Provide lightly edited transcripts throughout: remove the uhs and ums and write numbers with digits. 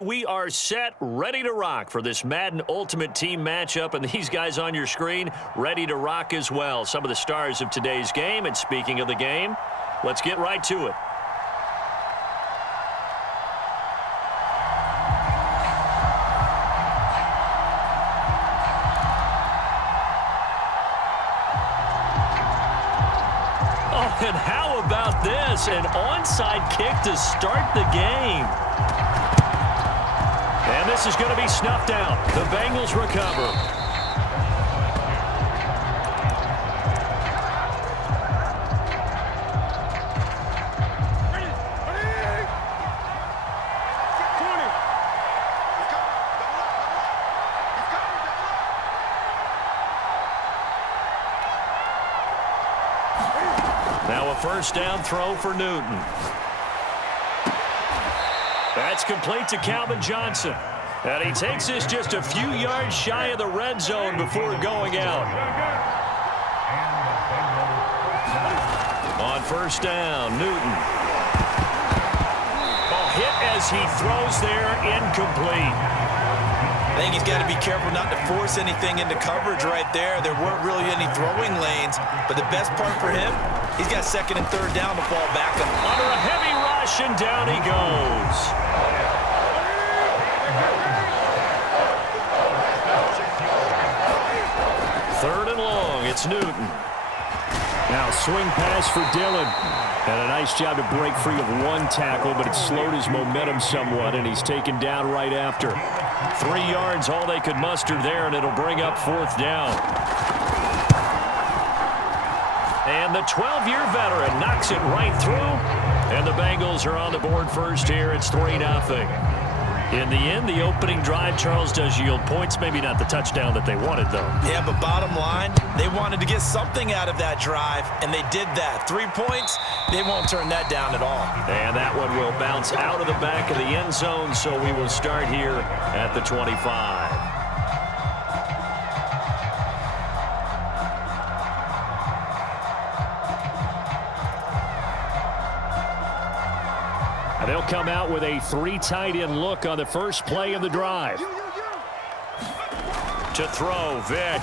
We are set, ready to rock for this Madden Ultimate Team matchup, and these guys on your screen ready to rock as well. Some of the stars of today's game, and speaking of the game, let's get right to it. Oh, and how about this? An onside kick to start the game. And this is going to be snuffed out. The Bengals recover. Now a first down throw for Newton. That's complete to Calvin Johnson. And he takes this just a few yards shy of the red zone before going out. On first down, Newton. A hit as he throws there, incomplete. I think he's got to be careful not to force anything into coverage right there. There weren't really any throwing lanes, but the best part for him, he's got second and third down to fall back on. Under a heavy rush, and down he goes. Third and long, it's Newton. Now swing pass for Dillon. And a nice job to break free of one tackle, but it slowed his momentum somewhat, and he's taken down right after. 3 yards, all they could muster there, and it'll bring up fourth down. And the 12-year veteran knocks it right through. And the Bengals are on the board first here. It's 3-0. In the end, the opening drive, Charles, does yield points. Maybe not the touchdown that they wanted, though. Yeah, but bottom line, they wanted to get something out of that drive, and they did that. 3 points, they won't turn that down at all. And that one will bounce out of the back of the end zone, so we will start here at the 25. They'll come out with a 3 tight end look on the first play of the drive. To throw, Vick.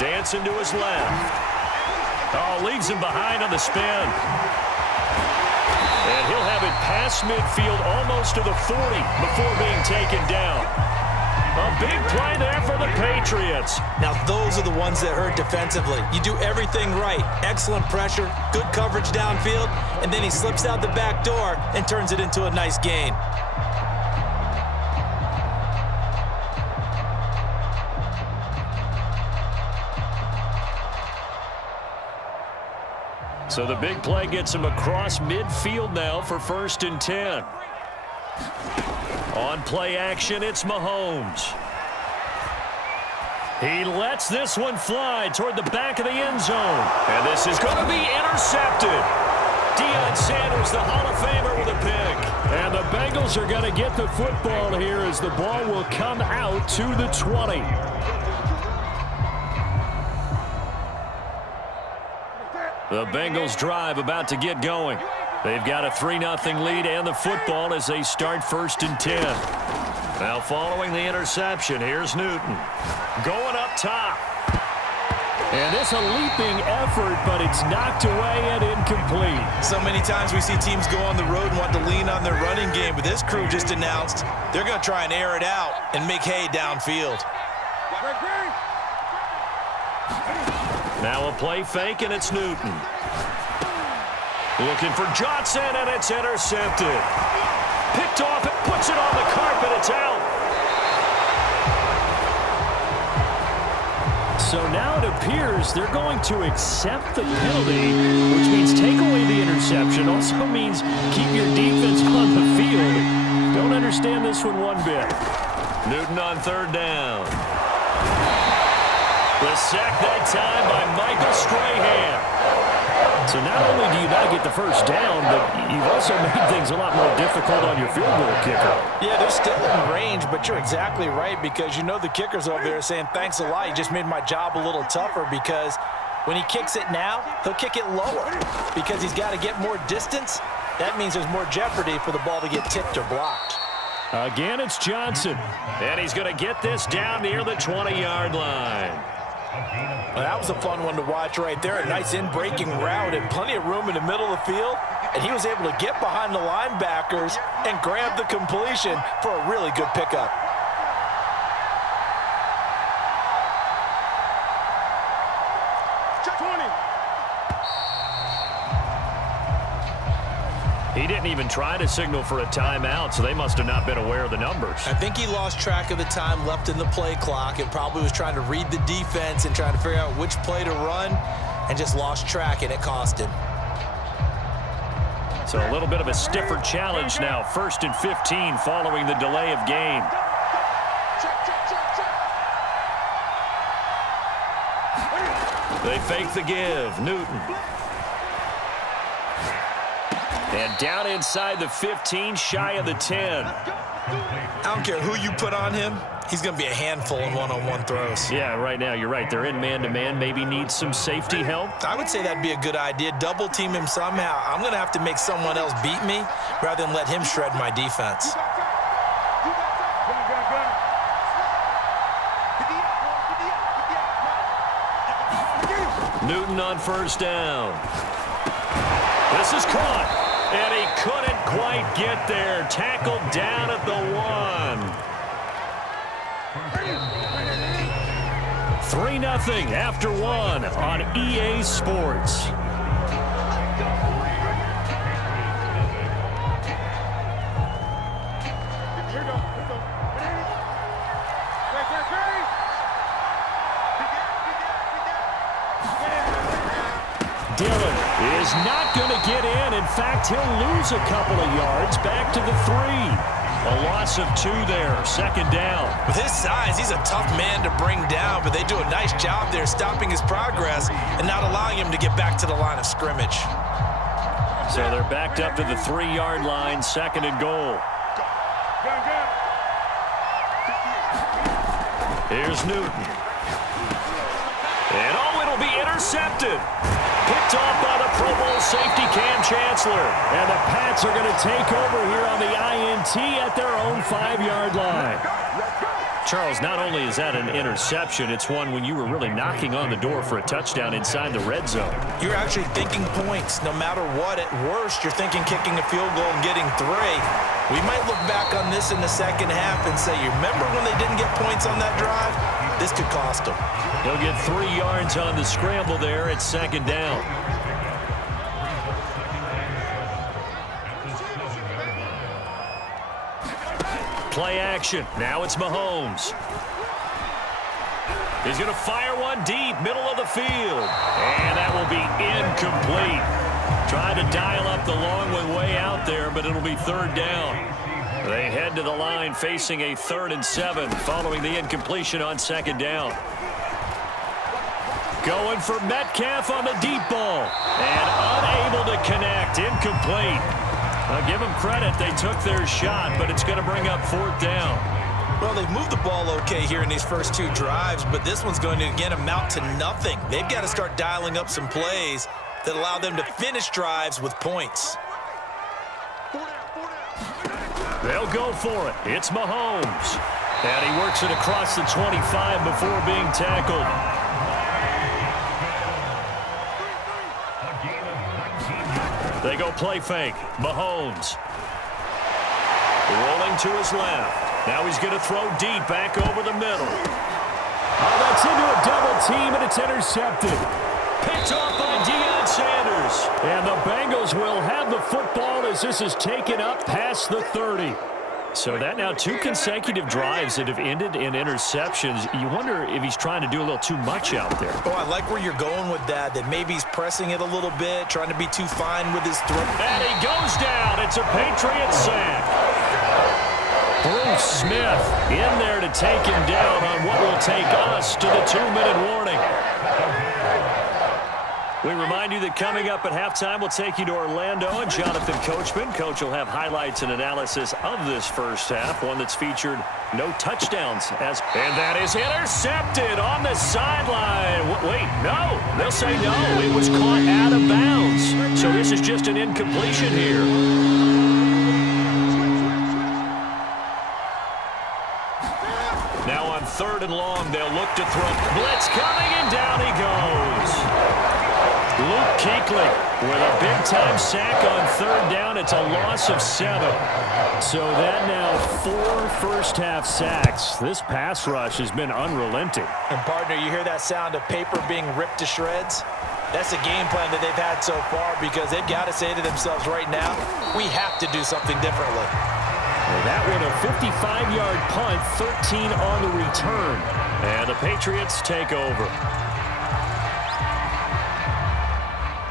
Dancing to his left. Oh, leaves him behind on the spin. And he'll have it past midfield almost to the 40 before being taken down. A big play there for the Patriots. Now, those are the ones that hurt defensively. You do everything right. Excellent pressure, good coverage downfield, and then he slips out the back door and turns it into a nice gain. So the big play gets him across midfield now for 1st and 10. On play action, it's Mahomes. He lets this one fly toward the back of the end zone. And this is going to be intercepted. Deion Sanders, the Hall of Famer, with a pick. And the Bengals are going to get the football here as the ball will come out to the 20. The Bengals drive about to get going. They've got a 3-0 lead and the football as they start 1st and 10. Now following the interception, here's Newton. Going up top. And it's a leaping effort, but it's knocked away and incomplete. So many times we see teams go on the road and want to lean on their running game, but this crew just announced they're going to try and air it out and make hay downfield. Now a play fake, and it's Newton. Looking for Johnson, and it's intercepted. Picked off, and puts it on the carpet. It's out. So now it appears they're going to accept the penalty, which means take away the interception. Also means keep your defense on the field. Don't understand this one bit. Newton on 3rd down. The sack that time by Michael Strahan. So not only do you not get the first down, but you've also made things a lot more difficult on your field goal kicker. Yeah, they're still in range, but you're exactly right because you know the kicker's over there saying, thanks a lot, you just made my job a little tougher because when he kicks it now, he'll kick it lower because he's got to get more distance. That means there's more jeopardy for the ball to get tipped or blocked. Again, it's Johnson. And he's going to get this down near the 20-yard line. Well, that was a fun one to watch right there. A nice in-breaking route and plenty of room in the middle of the field. And he was able to get behind the linebackers and grab the completion for a really good pickup. He didn't even try to signal for a timeout, so they must have not been aware of the numbers. I think he lost track of the time left in the play clock and probably was trying to read the defense and trying to figure out which play to run and just lost track, and it cost him. So a little bit of a stiffer challenge now. 1st and 15 following the delay of game. They fake the give. Newton. And down inside the 15, shy of the 10. I don't care who you put on him. He's going to be a handful in one-on-one throws. Yeah, right now, you're right. They're in man-to-man. Maybe needs some safety help. I would say that'd be a good idea. Double team him somehow. I'm going to have to make someone else beat me rather than let him shred my defense. Newton on 1st down. This is caught. And he couldn't quite get there. Tackled down at the 1. 3-0 after 1 on EA Sports. Dillon is not going to get in. In fact, he'll lose a couple of yards back to the 3. A loss of 2 there. 2nd down. With his size, he's a tough man to bring down, but they do a nice job there stopping his progress and not allowing him to get back to the line of scrimmage. So they're backed up to the 3-yard line. 2nd and goal. Here's Newton. And it'll be intercepted. Picked off by the Pro Bowl safety Cam Chancellor. And the Pats are going to take over here on the INT at their own 5-yard line. Charles, not only is that an interception, it's one when you were really knocking on the door for a touchdown inside the red zone. You're actually thinking points. No matter what, at worst, you're thinking kicking a field goal and getting 3. We might look back on this in the second half and say, you remember when they didn't get points on that drive? This could cost them. He'll get 3 yards on the scramble there at 2nd down. Play action. Now it's Mahomes. He's going to fire one deep, middle of the field. And that will be incomplete. Trying to dial up the long one way out there, but it'll be 3rd down. They head to the line facing a 3rd and 7 following the incompletion on 2nd down. Going for Metcalf on the deep ball. And unable to connect. Incomplete. I'll give them credit. They took their shot, but it's going to bring up 4th down. Well, they've moved the ball okay here in these first 2 drives, but this one's going to, again, amount to nothing. They've got to start dialing up some plays that allow them to finish drives with points. They'll go for it. It's Mahomes. And he works it across the 25 before being tackled. They go play fake. Mahomes. Rolling to his left. Now he's going to throw deep back over the middle. Oh, that's into a double team, and it's intercepted. Picked off by Deion Sanders. And the Bengals will have the football as this is taken up past the 30. So that now 2 consecutive drives that have ended in interceptions. You wonder if he's trying to do a little too much out there. Oh, I like where you're going with that maybe he's pressing it a little bit, trying to be too fine with his throw. And he goes down. It's a Patriot sack. Bruce Smith in there to take him down on what will take us to the 2-minute warning. We remind you that coming up at halftime, we'll take you to Orlando and Jonathan Coachman. Coach will have highlights and analysis of this first half, one that's featured no touchdowns. And that is intercepted on the sideline. Wait, no. They'll say no. It was caught out of bounds. So this is just an incompletion here. and long. They'll look to throw. Blitz coming, and down he goes. Luke Kuechly with a big-time sack on third down. It's a loss of 7. So that now 4 first-half sacks. This pass rush has been unrelenting. And, partner, you hear that sound of paper being ripped to shreds? That's the game plan that they've had so far because they've got to say to themselves right now, we have to do something differently. Well, that one a 55-yard punt, 13 on the return. And the Patriots take over.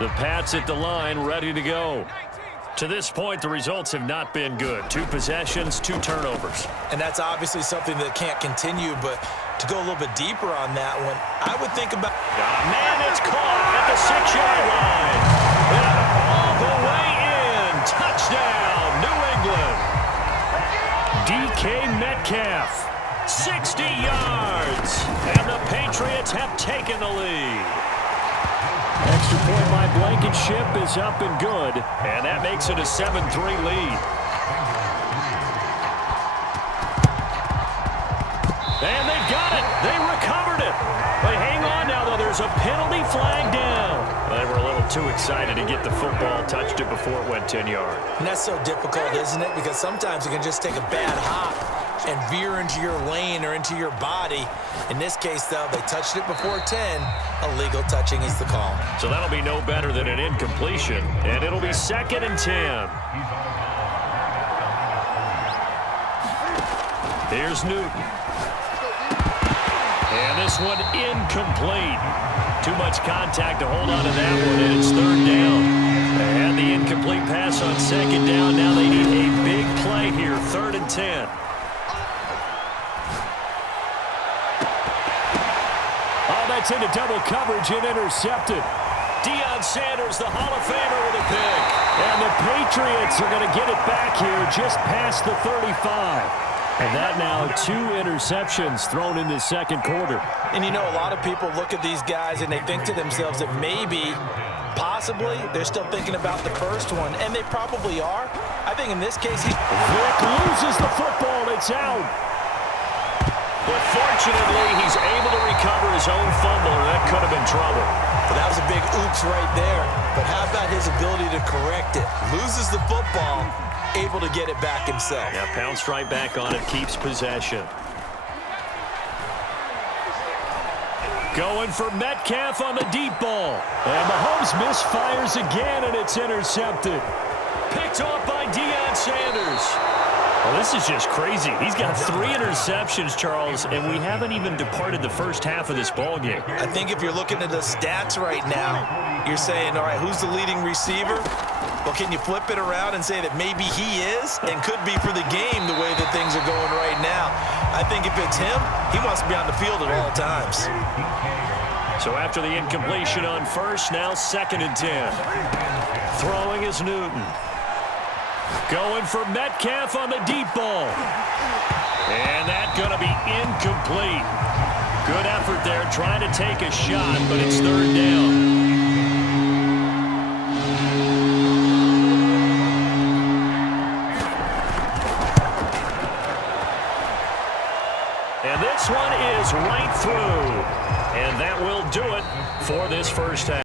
The Pats at the line, ready to go. To this point, the results have not been good. 2 possessions, 2 turnovers. And that's obviously something that can't continue, but to go a little bit deeper on that one, I would think about... Man, it's caught at the 6-yard line. And all the way in. Touchdown, New England. DK Metcalf. 60 yards. And the Patriots have taken the lead. Extra point by Blankenship is up and good. And that makes it a 7-3 lead. And they've got it. They recovered it. But hang on now, though. There's a penalty flag down. They were a little too excited to get the football, touched it before it went 10 yards. And that's so difficult, isn't it? Because sometimes you can just take a bad hop and veer into your lane or into your body. In this case, though, they touched it before 10. Illegal touching is the call. So that'll be no better than an incompletion, and it'll be 2nd and 10. Here's Newton. And this one incomplete. Too much contact to hold on to that one, and it's 3rd down. They had the incomplete pass on 2nd down. Now they need a big play here, 3rd and 10. That's into double coverage and intercepted. Deion Sanders, the Hall of Famer, with a pick. And the Patriots are going to get it back here just past the 35. And that now 2 interceptions thrown in the second quarter. And you know, a lot of people look at these guys and they think to themselves that maybe, possibly, they're still thinking about the first one. And they probably are. I think in this case, Vick loses the football. It's out. But fortunately, he's able to recover his own fumble, and that could have been trouble. Well, that was a big oops right there. But how about his ability to correct it? Loses the football, able to get it back himself. Yeah, pounced right back on it, keeps possession. Going for Metcalf on the deep ball. And Mahomes misfires again, and it's intercepted. Picked off by Deion Sanders. Well, this is just crazy. He's got 3 interceptions, Charles, and we haven't even departed the first half of this ball game. I think if you're looking at the stats right now, you're saying, all right, who's the leading receiver? Well, can you flip it around and say that maybe he is and could be for the game the way that things are going right now? I think if it's him, he wants to be on the field at all times. So after the incompletion on first, now 2nd and 10. Throwing is Newton. Going for Metcalf on the deep ball. And that's going to be incomplete. Good effort there, trying to take a shot, but it's 3rd down. And this one is right through. And that will do it for this first half.